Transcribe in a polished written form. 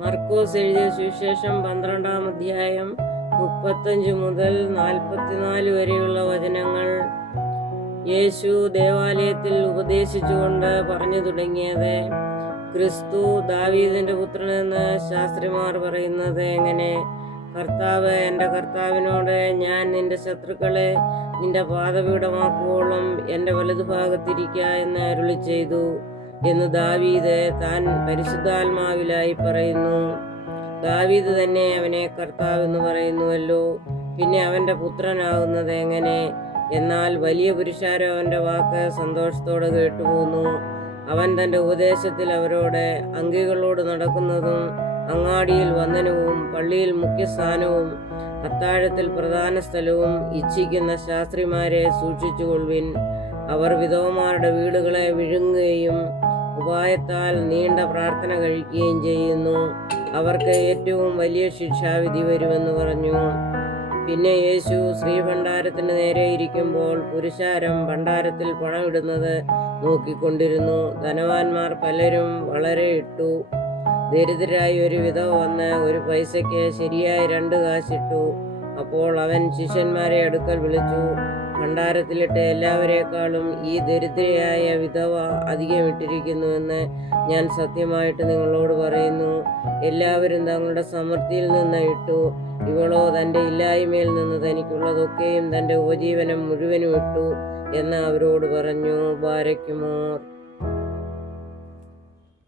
മർക്കോസ് എഴുതിയ സുവിശേഷം 12-ാം അധ്യായം 35 മുതൽ 44 വരെയുള്ള വചനങ്ങൾ. യേശു ദേവാലയത്തിൽ ഉപദേശിച്ചുകൊണ്ട് പറഞ്ഞു തുടങ്ങിയത്: ക്രിസ്തു ദാവീദിന്റെ പുത്രനെന്ന് ശാസ്ത്രിമാർ പറയുന്നത് എങ്ങനെ? കർത്താവ് എൻ്റെ കർത്താവിനോട്, ഞാൻ നിന്റെ ശത്രുക്കളെ നിന്റെ പാദപീഠമാക്കുവോളം എൻ്റെ വലതുഭാഗത്തിരിക്ക എന്ന് അരുളി ചെയ്തു എന്ന് ദാവീദ് താൻ പരിശുദ്ധാത്മാവിലായി പറയുന്നു. ദാവീദ് തന്നെ അവനെ കർത്താവ് എന്ന് പറയുന്നുവല്ലോ. പിന്നെ അവൻ്റെ പുത്രനാകുന്നത് എങ്ങനെ? എന്നാൽ വലിയ പുരുഷാരം അവൻ്റെ വാക്ക് സന്തോഷത്തോടെ കേട്ടുപോന്നു. അവൻ തൻ്റെ ഉപദേശത്തിൽ അവരോട് അങ്കികളോട് നടക്കുന്നതും അങ്ങാടിയിൽ വന്ദനവും പള്ളിയിൽ മുഖ്യസ്ഥാനവും അത്താഴത്തിൽ പ്രധാന സ്ഥലവും ഇച്ഛിക്കുന്ന ശാസ്ത്രിമാരെ സൂക്ഷിച്ചുകൊള്ളുവിൻ. അവർ വിധവമാരുടെ വീടുകളെ വിഴുങ്ങുകയും ഉപായത്താൽ നീണ്ട പ്രാർത്ഥന കഴിക്കുകയും ചെയ്യുന്നു. അവർക്ക് ഏറ്റവും വലിയ ശിക്ഷാവിധി വരുമെന്ന് പറഞ്ഞു. പിന്നെ യേശു ശ്രീഭണ്ഡാരത്തിന് നേരെ ഇരിക്കുമ്പോൾ പുരുഷാരം ഭണ്ഡാരത്തിൽ പണമിടുന്നത് നോക്കിക്കൊണ്ടിരുന്നു. ധനവാന്മാർ പലരും വളരെ ഇട്ടു. ദരിദ്രരായി ഒരു വിധവ വന്ന് ഒരു പൈസയ്ക്ക് ശരിയായി 2 കാശിട്ടു. അപ്പോൾ അവൻ ശിഷ്യന്മാരെ അടുക്കൽ വിളിച്ചു, ഭണ്ഡാരത്തിലിട്ട് എല്ലാവരേക്കാളും ഈ ദരിദ്രയായ വിധവ അധികം ഇട്ടിരിക്കുന്നുവെന്ന് ഞാൻ സത്യമായിട്ട് നിങ്ങളോട് പറയുന്നു. എല്ലാവരും തങ്ങളുടെ സമൃദ്ധിയിൽ നിന്ന് ഇട്ടു, ഇവളോ തൻ്റെ ഇല്ലായ്മയിൽ നിന്ന് തനിക്കുള്ളതൊക്കെയും തൻ്റെ ഉപജീവനം മുഴുവനും ഇട്ടു എന്ന് അവരോട് പറഞ്ഞു. ബാരക്കുമോർ.